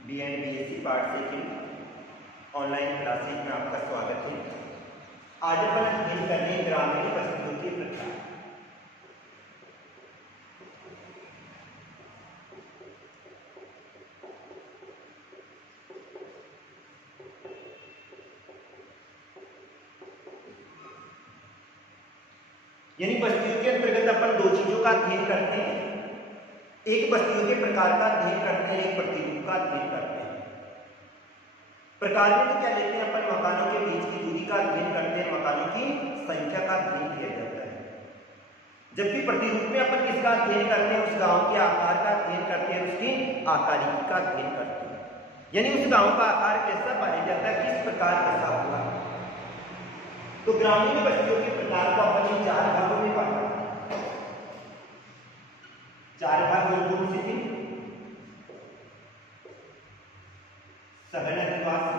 BNBSc part second online classes में आपका स्वागत है। आज अपन अध्ययन करने ग्रामीण बस्तियों के प्रकार। यानी बस्तियों के अंतर्गत अपन दो चीजों का अध्ययन करते हैं। एक बस्तियों के प्रकार का अध्ययन करते हैं, एक प्रतिरूप का अध्ययन करते हैं। प्रकार में तो क्या लेते हैं अपन, मकानों के बीच की दूरी का अध्ययन करते हैं, मकानों की संख्या का अध्ययन किया जाता है। जबकि प्रतिरूप में अपन किसका अध्ययन करते हैं, उस गांव के आकार का अध्ययन करते हैं, उसकी आकारिकी का अध्ययन करते हैं। यानी उस गांव का आकार कैसा पाया जाता है, किस प्रकार कैसा हुआ। तो ग्रामीण बस्तियों के प्रकार को अपन चार भागों में बांटा। चार भाग कौन से थे? सघन अधिवासी,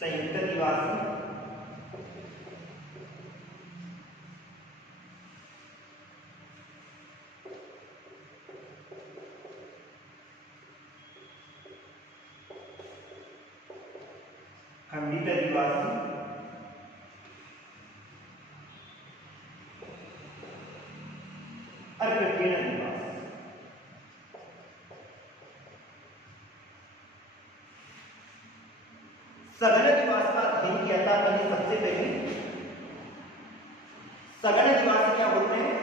संयुक्त अधिवासी, खंडित अधिवासी और प्रकीर्ण अधिवासी। सघन अधिवास का अध्ययन किया था मैंने सबसे पहले। सघन अधिवास क्या होते हैं?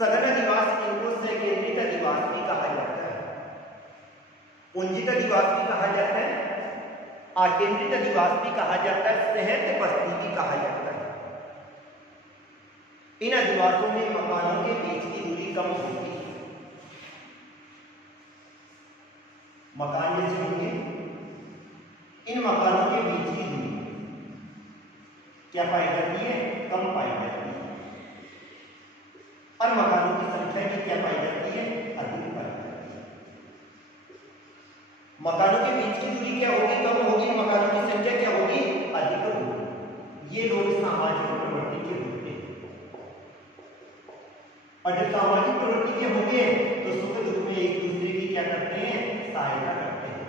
सघन अधिवास इनको सकेंद्रित अधिवास भी कहा जाता है, पुंजित अधिवास भी कहा जाता है, आकेंद्रित अधिवास भी कहा जाता है, सहज बस्ती भी कहा जाता है। इन अधिवासों में मकानों के बीच की दूरी कम होती है। मकान जैसे होंगे, इन मकानों के बीच की दूरी क्या पाई जाती है? कम पाई जाती है। और मकानों की संख्या भी क्या पाई जाती है? अधिक पाई जाती है। मकानों के बीच की दूरी क्या होगी? कम होगी। मकानों की संख्या क्या होगी? अधिक होगी। ये लोग सामाजिक प्रवृत्ति के होते हैं। और जब सामाजिक प्रवृत्ति के होंगे तो सुख दुख में एक दूसरे की क्या करते हैं? सहायता करते हैं।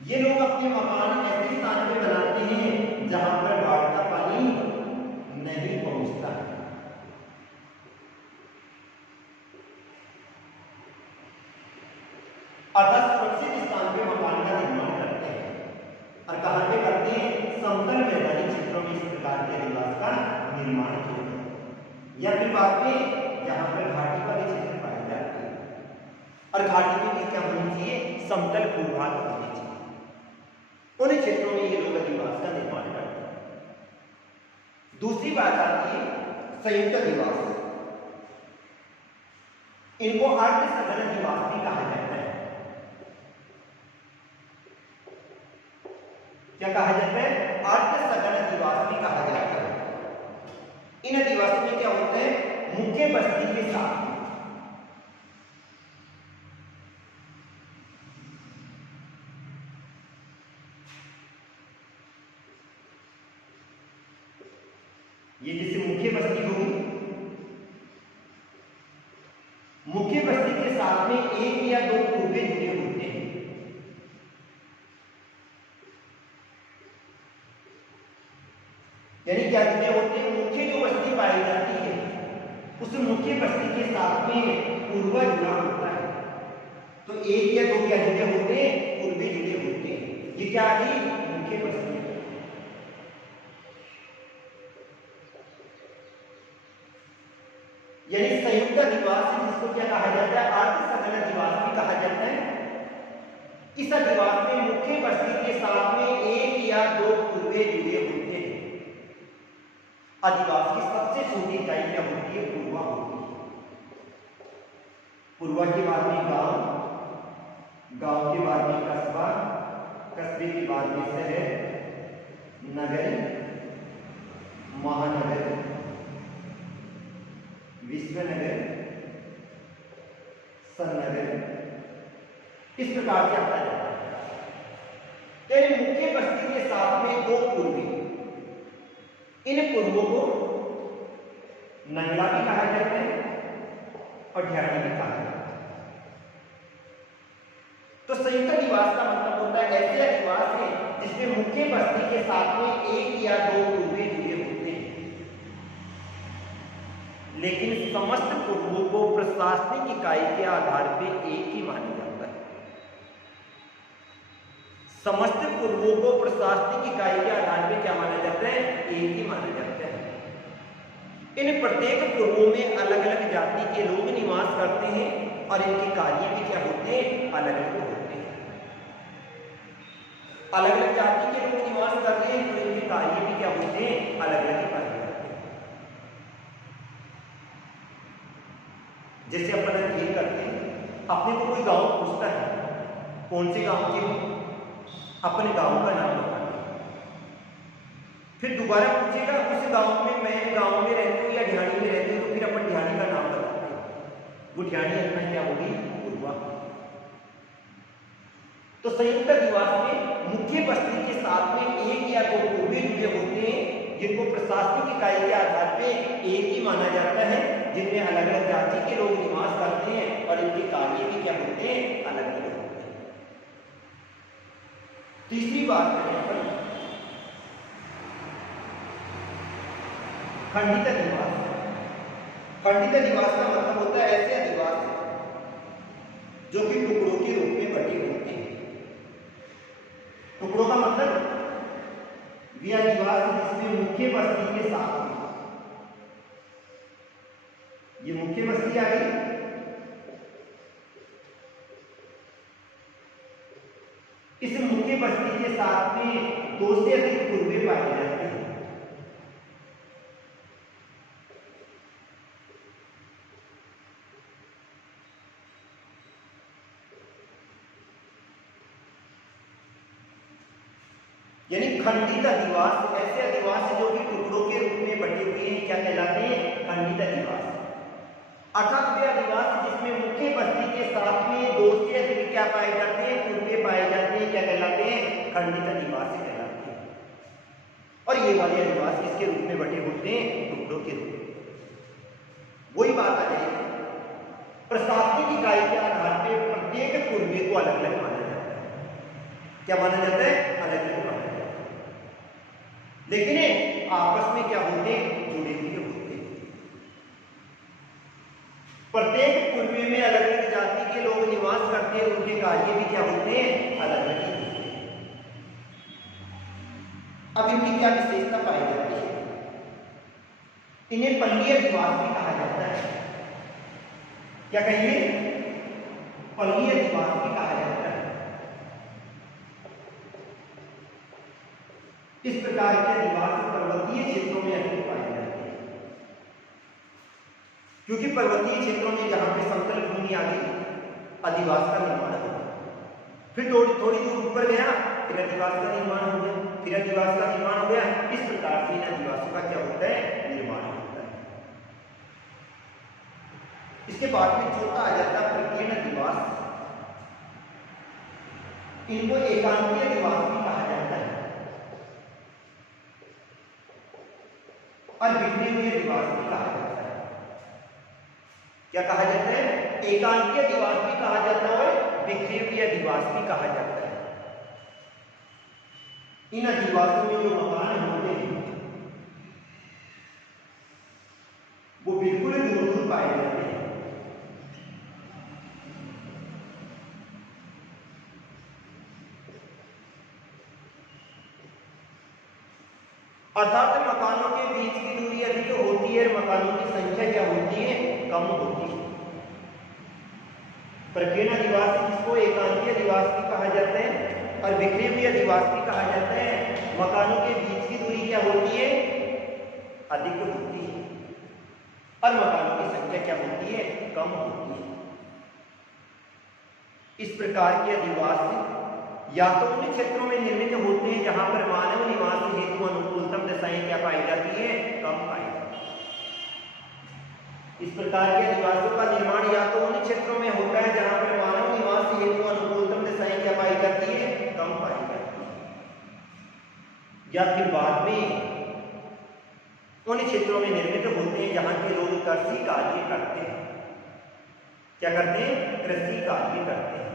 ये लोग अपने मकान ऐसे स्थान पे बनाते हैं जहां पर बाढ़ का पानी नहीं पहुंचता है। अर्थात सुरक्षित स्थान पे मकान का निर्माण करते हैं। और कहां पे करते हैं? समतल मैदानी क्षेत्रों में इस प्रकार के निवास का निर्माण किया जाता है। या फिर बात में जहां पर घाटी वाले क्षेत्र पाए जाते हैं। और घाटी में भी क्या होनी चाहिए? समतल भूभाग होनी चाहिए। उन क्षेत्रों में ये लोग अधिवास का निर्माण करते हैं। दूसरी बात आती है संयुक्त अधिवास। इनको अर्ध सघन अधिवास भी कहा जाता है। क्या कहा जाता है? अर्ध सघन अधिवास भी कहा जाता है। इन अधिवासों में क्या होता है? मुख्य बस्ती के साथ ये जैसे मुख्य बस्ती होगी, मुख्य बस्ती के साथ में एक या दो कुएं जुड़े होते हैं। यानी क्या जुड़े होते हैं? मुख्य जो बस्ती पाई जाती है उस मुख्य बस्ती के साथ में पूर्व जुड़ा होता है। तो एक या दो क्या जुड़े होते हैं? पूर्वी जुड़े होते हैं। ये क्या है? मुख्य बस्ती। यानी संयुक्त अधिवास जिसको क्या कहा जाता है? अर्ध सघन अधिवास भी कहा जाता है। इस अधिवास में मुख्य बस्ती के साथ में एक या दो कुएं जुड़े होते हैं। अधिवास की सबसे छोटी इकाई क्या होती है? पूर्वा होती है। पूर्वा के बाद में गांव, गांव के बाद में कस्बा, कस्बे के बाद में शहर, नगर, महानगर, विश्वनगर, सन्नगर, इस प्रकार से आता है। यानी मुख्य बस्ती के साथ में दो पूर्वी, इन पूर्वों को नंगला भी कहा जाता है और ढियानी भी कहा जाता है। तो संयुक्त अधिवास का मतलब होता है ऐसे अधिवास है जिसमें मुख्य बस्ती के साथ में एक या दो पूर्वे जुड़े होते हैं, लेकिन समस्त पूर्वों को प्रशासनिक इकाई के आधार पर एक ही माना जाता है। समस्त पूर्वों को प्रशासनिक इकाई के आधार पर क्या माना जाता है? एक ही माना जाता है। इन प्रत्येक पूर्वों में अलग अलग जाति के लोग निवास करते हैं और इनके कार्य भी क्या होते हैं? अलग अलग होते हैं। अलग अलग जाति के लोग निवास करते हैं तो इनके कार्य भी क्या होते हैं? अलग अलग पाए जाते हैं। जैसे अपन अध्ययन करते हैं, अपने को कोई गांव पूछता है कौन से गांव के हो, अपने गांव का नाम बताते हैं, फिर दोबारा पूछेगा उस गांव में मैं गांव में रहती हूँ या ढियानी में रहती हूँ, तो फिर अपन ढियानी का नाम बताते हैं। वो ढियानी अपना क्या होगी? पूर्वा। तो संयुक्त अधिवास में मुख्य बस्ती के साथ में एक या दो पूर्वी जुड़े होते हैं जिनको प्रशासनिक इकाई के आधार पे एक ही माना जाता है, जिनमें अलग अलग जाति के लोग निवास करते हैं और इनके कार्य भी क्या होते हैं? अलग अलग होते हैं। तीसरी बात करें अपन खंडित अधिवास। खंडित अधिवास का मतलब होता है ऐसे अधिवास जो कि टुकड़ों के रूप में बटे होते हैं। टुकड़ों का मतलब वह अधिवास जिसमें मुख्य बस्ती के साथ में, ये मुख्य बस्ती आ गई, इस मुख्य बस्ती के साथ में दो से अधिक पूर्वे पाए जाते हैं। यानी खंडित अधिवास ऐसे अधिवास जो कि टुकड़ों के रूप में बटे हुए हैं क्या कहलाते हैं? खंडित अधिवास। अर्थात वे अधिवास जिसमें मुख्य बस्ती के साथ में दो से अधिक क्या पाए जाते हैं? पूर्वे पाए जाते हैं, क्या कहलाते हैं? खंडित अधिवास कहलाते हैं। और ये वाले अधिवास किसके रूप में बटे होते हैं? टुकड़ों के रूप में। वही बात आ जाएगी, प्रशासनिक इकाई के आधार पर प्रत्येक पूर्वे को अलग अलग माना जाता है। क्या माना जाता है? अलग अलग माना जाता है, लेकिन आपस में क्या होते हैं? जुड़े हुए होते हैं। प्रत्येक पूर्वी में अलग अलग जाति के लोग निवास करते हैं, उनके कार्य भी क्या होते हैं? अलग अलग होते हैं। अब इनकी क्या विशेषता पाई जाती है? इन्हें पल्लीय अधिवास भी कहा जाता है। क्या कहिए? पल्लीय अधिवास भी कहा जाता है। इस प्रकार के अधिवास पर्वतीय क्षेत्रों में अधिक पाए जाते हैं, क्योंकि पर्वतीय क्षेत्रों में जहां पे समतल भूमि आ गई अधिवास का निर्माण होगा। फिर थोड़ी दूर ऊपर गया फिर अधिवास का निर्माण हो गया, फिर अधिवास का निर्माण हो गया। इस प्रकार से इन अधिवासों का क्या होता है? निर्माण होता है। इसके बाद में चौथा आ जाता है प्रकीर्ण अधिवास। इनको एकांकीय अधिवास भी कहा जाता है और बिखरे हुए अधिवास भी कहा जाता है। क्या कहा जाता है? एकांकीय अधिवास भी कहा जाता है और बिखरे हुए अधिवास भी कहा जाता है। इन अधिवासों में जो मकान होते हैं वो बिल्कुल दूर दूर पाए जाते हैं। अर्थात मकानों के बीच की दूरी अधिक होती है, मकानों की संख्या क्या होती है? कम होती है। प्रकीर्ण अधिवास जिसको एकांकीय अधिवास भी कहा जाता है और बिखरे हुए अधिवास भी कहा जाता है। मकानों के बीच की दूरी क्या होती है? अधिक होती है और मकानों की संख्या क्या होती है? कम होती है। इस प्रकार के अधिवास या तो उन क्षेत्रों में निर्मित होते हैं जहां पर मानव निवास हेतु अनुकूलतम दशाएं क्या पाई जाती है? कम पाई जाती है। इस प्रकार के अधिवासों का निर्माण या तो उन क्षेत्रों में होता है जहां पर मानव निवास हेतु अनुकूलतम दशाएं क्या पाई जाती है? कम पाई जाती है। या फिर बाद में उन क्षेत्रों में निर्मित होते हैं जहां के लोग कृषि कार्य करते हैं। क्या करते हैं? कृषि कार्य करते हैं।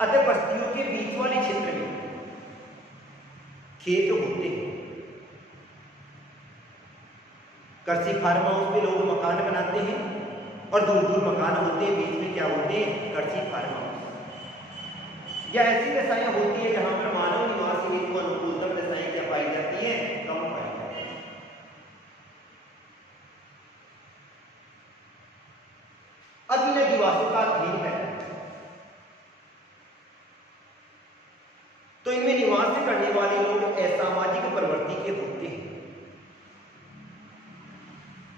अतः बस्तियों के बीच वाले क्षेत्र में खेत होते हैं। कृषि फार्म हाउस पे लोग मकान बनाते हैं और दूर दूर मकान होते हैं, बीच में क्या होते हैं? कृषि फार्म हाउस। या ऐसी दशाएं होती है जहां पर मानव निवास हेतु अनुकूलतम दशाएं क्या पाई जाती है? कम पाई जाती है। अब इन अधिवासों का अध्ययन है तो इनमें निवास करने वाले लोग असामाजिक प्रवृत्ति के होते हैं,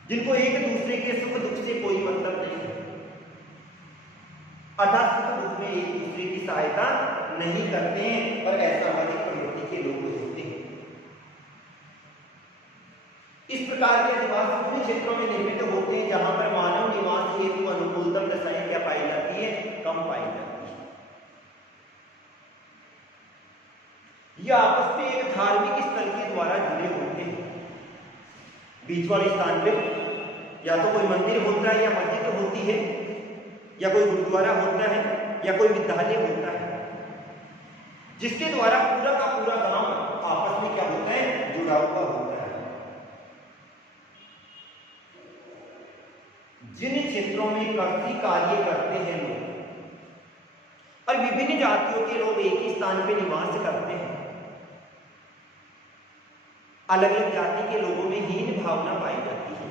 जिनको एक दूसरे के सुख दुख से कोई मतलब नहीं है, अर्थात सुख दुख में एक दूसरे की सहायता नहीं करते हैं और असामाजिक प्रवृत्ति के लोग होते हैं। इस प्रकार के अधिवास उन क्षेत्रों में निर्मित होते हैं जहां पर मानव निवास हेतु अनुकूलतम दशाएं क्या पाई जाती है? कम पाई जाती है। यह आपस में एक धार्मिक स्थल के द्वारा जुड़े होते हैं। बीच वाले स्थान पे या तो कोई मंदिर होता है या मस्जिद होती है, या कोई गुरुद्वारा होता है, या कोई विद्यालय होता है, जिसके द्वारा पूरा का पूरा गांव आपस में क्या होता है? जुड़ा हुआ होता है। जिन क्षेत्रों में कृषि कार्य करते हैं लोग और विभिन्न जातियों के लोग एक ही स्थान पर निवास करते हैं, अलग अलग जाति के लोगों में हीन भावना पाई जाती है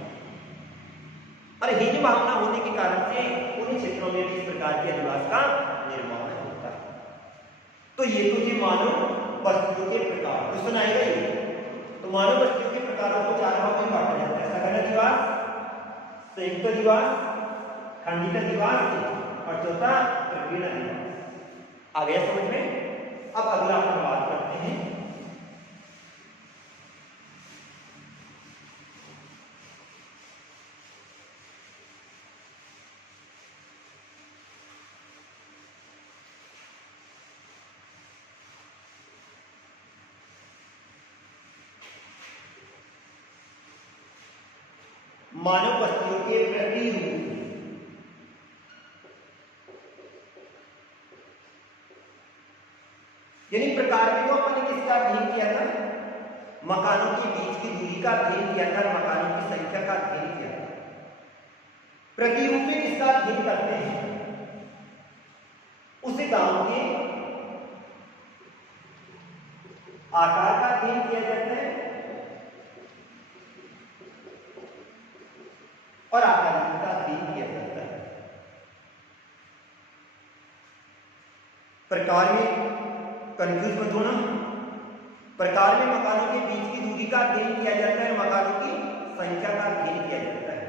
और हीन भावना होने के कारण से उन क्षेत्रों में भी इस प्रकार के अधिवास का निर्माण होता है। तो ये तो जी मानव बस्तियों के प्रकार तो सुनाएगा ही। तो मानव बस्तियों के प्रकारों को चार भागों में बांटा जाता है: सघन अधिवास, संयुक्त अधिवास, खंडित अधिवास और चौथा प्रकीर्ण अधिवास। आ गया समझ में? अब अगला अपन बात करते हैं मानव बस्तियों के प्रतिरूप। यानी प्रकार में तो अपन ने किसका अध्ययन किया था? मकानों के बीच की दूरी का अध्ययन किया था, मकानों की संख्या का अध्ययन किया था। प्रतिरूप में किसका अध्ययन करते हैं? उस गांव के आकार का अध्ययन किया जाता है और आकारिकी का अध्ययन किया जाता है। प्रकार में कंफ्यूज मत होना। प्रकार में मकानों के बीच की दूरी का अध्ययन किया जाता है, मकानों की संख्या का अध्ययन किया जाता है।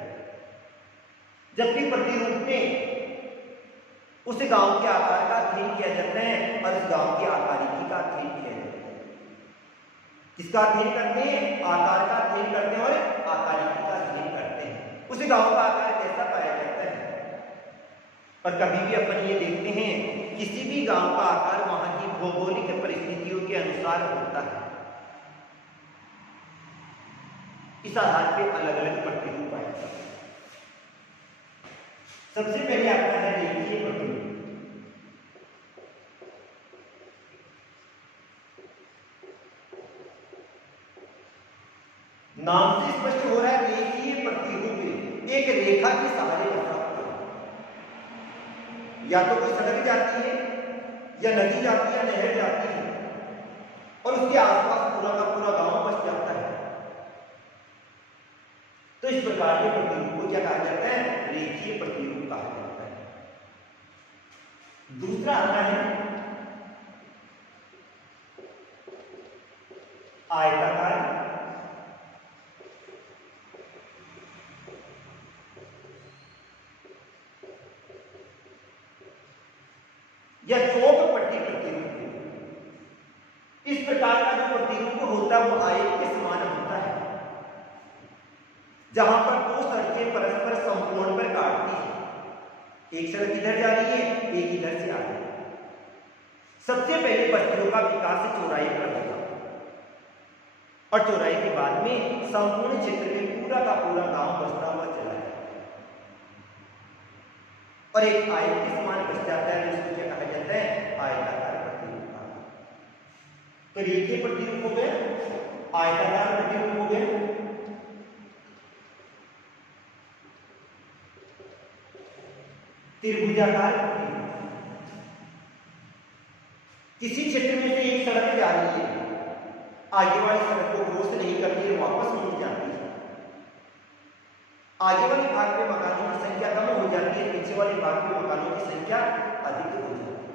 जबकि प्रतिरूप में उस गांव के आकार का अध्ययन किया जाता है और उस गांव की आकारिकी का अध्ययन किया जाता है। किसका अध्ययन करते हैं? आकार का अध्ययन करते हैं और आकारिकी का अध्ययन करते हैं। उस गांव का आकार कैसा पाया जाता है? पर कभी भी अपन ये देखते हैं किसी भी गांव का आकार वहां की भौगोलिक परिस्थितियों के अनुसार होता है। इस आधार पे अलग अलग प्रतिरूप पाए जाते हैं। सबसे पहले आता है रेखीय प्रतिरूप। नाम से स्पष्ट हो रहा है रेखीय प्रतिरूप एक रेखा के सहारे बना हुआ है। या तो कोई सड़क जाती है या नदी जाती है, नहर जाती है और उसके आसपास पूरा का पूरा गांव बस जाता है। तो इस प्रकार के प्रतिरूप को क्या कहा जाता है? रेखीय प्रतिरूप कहा जाता है। दूसरा आता है आयताकार या चौक पट्टी प्रतिरूप। इस प्रकार का जो प्रतिरूप होता है वो आयत के समान होता है, जहां पर दो सड़कें परस्पर समकोण पर काटती है। एक सड़क इधर जा रही है, एक इधर से आ रही है। सबसे पहले बस्तियों का विकास चौड़ाई पर होगा। और चौराहे के बाद में संपूर्ण क्षेत्र में पूरा का पूरा गांव बसता हुआ चला जाता है और एक आयत के समान बच जाता है, जिसको क्या कहा जाता है? आयताकार प्रतिरूप। तो रेखीय प्रतिरूप हो गया, आयताकार प्रतिरूप हो गया, त्रिभुजाकार प्रतिरूप। किसी क्षेत्र में से एक सड़क जा रही है, आगे वाली सड़क को क्रॉस नहीं करती है, वापस मुड़ जाती है। आगे वाले भाग में मकानों की संख्या कम हो जाती है, पीछे वाले भाग में मकानों की संख्या अधिक हो जाती है।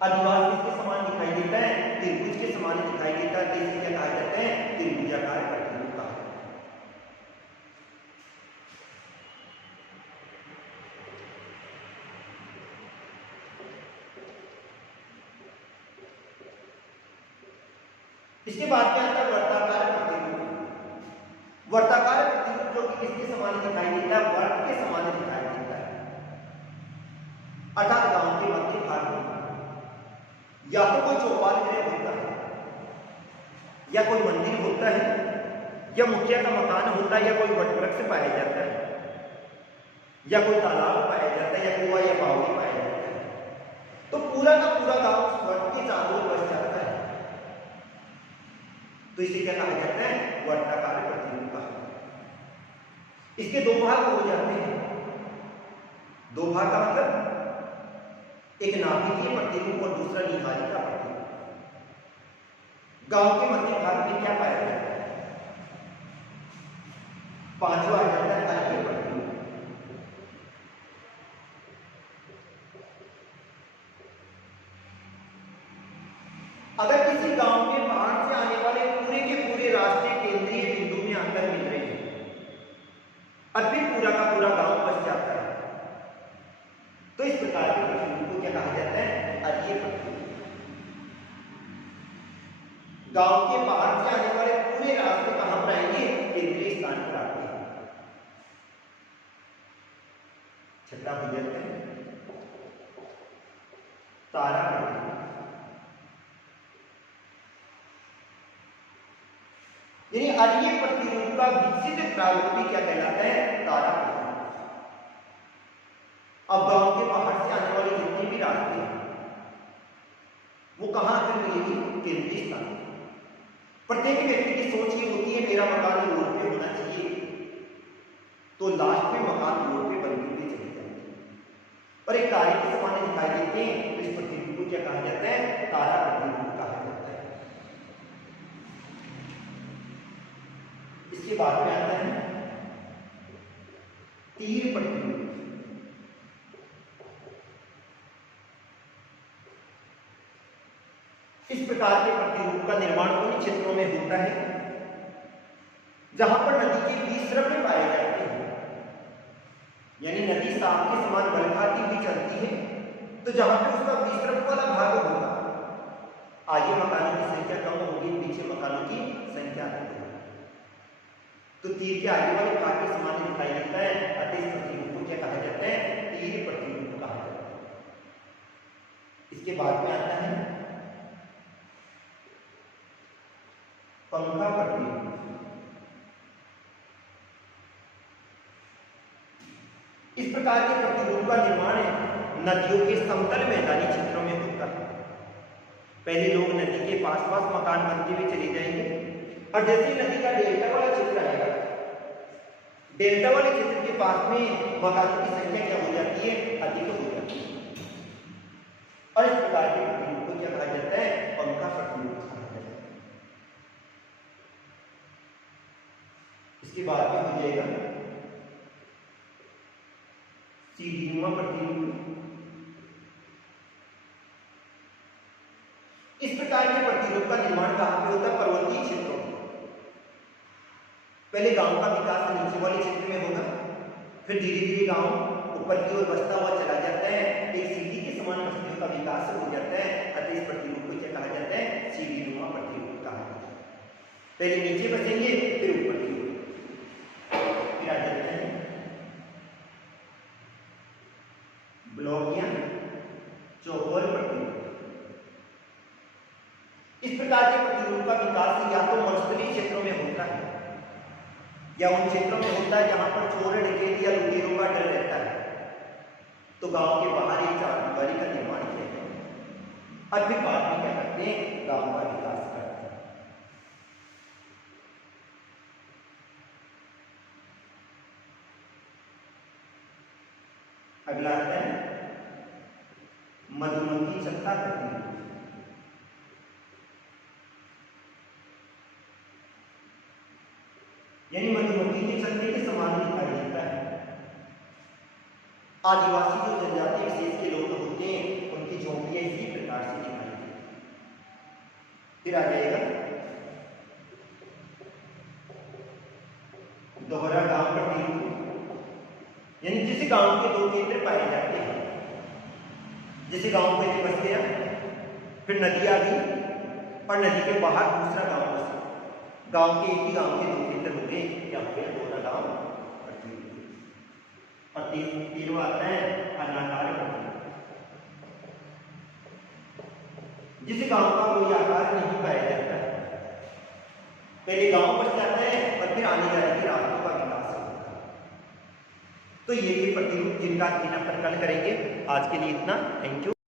अधिवास किसके समान दिखाई देता है? त्रिभुज के समान दिखाई देता है। इसे क्या कहा जाता है? त्रिभुजाकार प्रतिरूप कहा जाता है। इसके बाद में आता है वर्ताकार प्रतिरूप। वर्ताकार प्रतिरूप जो कि किसके समान दिखाई देता है? वर्त के समान दिखाई देता है। अर्थात गांव के मध्य भाग में या तो कोई चौपाल गृह होता है, या कोई मंदिर होता है, या मुखिया का मकान होता है, या कोई वटवृक्ष पाया जाता है, या कोई तालाब पाया जाता है, या कुआं या बावड़ी पाया जाता है। तो पूरा का पूरा गांव उस वर्त के चारों ओर बस जाता है। तो इसे क्या कहा जाता है? वर्ताकार प्रतिरूप कहा जाता है। इसके दो भाग हो जाते हैं। दो भाग का मतलब एक नाभिकीय प्रतिरूप और दूसरा निहारिका प्रतिरूप। गांव के मध्य भाग में क्या पाया जाता है? पांचवा आ जाता है अरीय प्रतिरूप। अगर किसी गांव में बाहर से आने वाले पूरे के पूरे रास्ते केंद्रीय बिंदु में आकर मिल रहे हैं और फिर पूरा का पूरा गांव बस जाता है, तो इस प्रकार के प्रतिरूप को क्या कहा जाता है? अरीय प्रतिरूप। गांव के बाहर से आने वाले पूरे रास्ते कहां पर आएंगे? केंद्रीय स्थान पर आते हैं, छठा हो जाता है तारा प्रतिरूप। यानी अरीय प्रतिरूप का विकसित प्रारूप क्या कहलाता है? तारा प्रतिरूप। अब गांव के बाहर से आने वाले जितने भी रास्ते हैं वो कहां आकर मिलेगी? केंद्रीय स्थान। प्रत्येक व्यक्ति की सोच ये होती है मेरा मकान रोड पे होना चाहिए, तो लास्ट में मकान रोड पे बनते हुए चले जाते हैं और एक तारे के समान दिखाई देते हैं। तो इस प्रतिरूप को क्या कहा जाता है? तारा प्रतिरूप कहा जाता है। इसके बाद में आता है तीर प्रतिरूप। इस प्रकार के प्रतिरूप का निर्माण उन क्षेत्रों में होता है जहां पर नदी के बीच स्रव्य पाए जाते हैं, यानी नदी सांप के समान बल खाती हुई चलती है। तो जहां पे उसका विस्रव वाला भाग होगा, आगे मकानों की संख्या कम होगी, पीछे मकानों की संख्या अधिक होगी। तो तीर के आगे वाले भाग के समान दिखाई देता है, अतः इस प्रतिरूप को क्या कहा जाता है? तीर प्रतिरूप कहा जाता है। इसके बाद में आता है पंखा प्रतिरूप। इस प्रकार के प्रतिरूप का निर्माण नदियों के समतल मैदानी क्षेत्रों में होता है। पहले लोग नदी के पास पास मकान बनते हुए चले जाएंगे और जैसे ही नदी का डेल्टा वाला क्षेत्र आएगा, डेल्टा वाले क्षेत्र के पास में मकानों की संख्या क्या हो जाती है? अधिक हो जाती है। और इस प्रकार के प्रतिरूप को क्या कहा जाता है? पंखा प्रतिरूप कहा जाता है। इसके बाद में हो जाएगा सीढ़ीनुमा प्रतिरूप। इस प्रकार के प्रतिरूप का निर्माण कहां पे होता है? पर्वतीय क्षेत्रों में। पहले गांव का विकास नीचे वाले क्षेत्र में होगा, फिर धीरे धीरे गांव ऊपर की ओर बसता हुआ चला जाता है, एक सीढ़ी के समान बस्तियों का विकास हो जाता है। अतः इस प्रतिरूप को क्या कहा जाता है? सीढ़ीनुमा प्रतिरूप कहा जाता है। पहले नीचे बसेंगे, फिर ऊपर की ओर, फिर आ जाते हैं ब्लॉक या चौकोर प्रतिरूप। इस प्रकार के प्रतिरूप का विकास या तो मरुस्थलीय क्षेत्रों या उन क्षेत्रों में होता है जहां पर चोर डकैत या लुटेरों का डर रहता है, तो गांव के बाहर एक चारदीवारी का निर्माण किया जाए और फिर बाद में क्या करते हैं, गांव का विकास करते हैं। अगला आता है मधुमक्खी छत्ता प्रतिरूप। यानी मधुमक्खी के छत्ते के समान दिखाई देता है। आदिवासी जो जनजाति विशेष के लोग होते हैं उनकी झोंपड़ियां इसी प्रकार से दिखाई देती हैं। फिर आ जाएगा दोहरा गांव प्रतिरूप। यानी जिस गांव के दो केंद्र पाए जाते हैं, जैसे गांव पहले बस गया, फिर नदी आ गई और नदी के बाहर दूसरा गांव बस गया, गांव के एक ही गांव के दो केंद्र हो गए, क्या हो गया, दोहरा गांव प्रतिरूप। और तीसरा आता है अनाकार प्रतिरूप। जिस गांव का कोई आकार नहीं पाया जाता है, पहले गांव बस जाता है और फिर आने जाने के रास्तों का विकास होता है। तो ये भी प्रतिरूप जिनका अध्ययन अपन कल करेंगे। आज के लिए इतना, थैंक यू।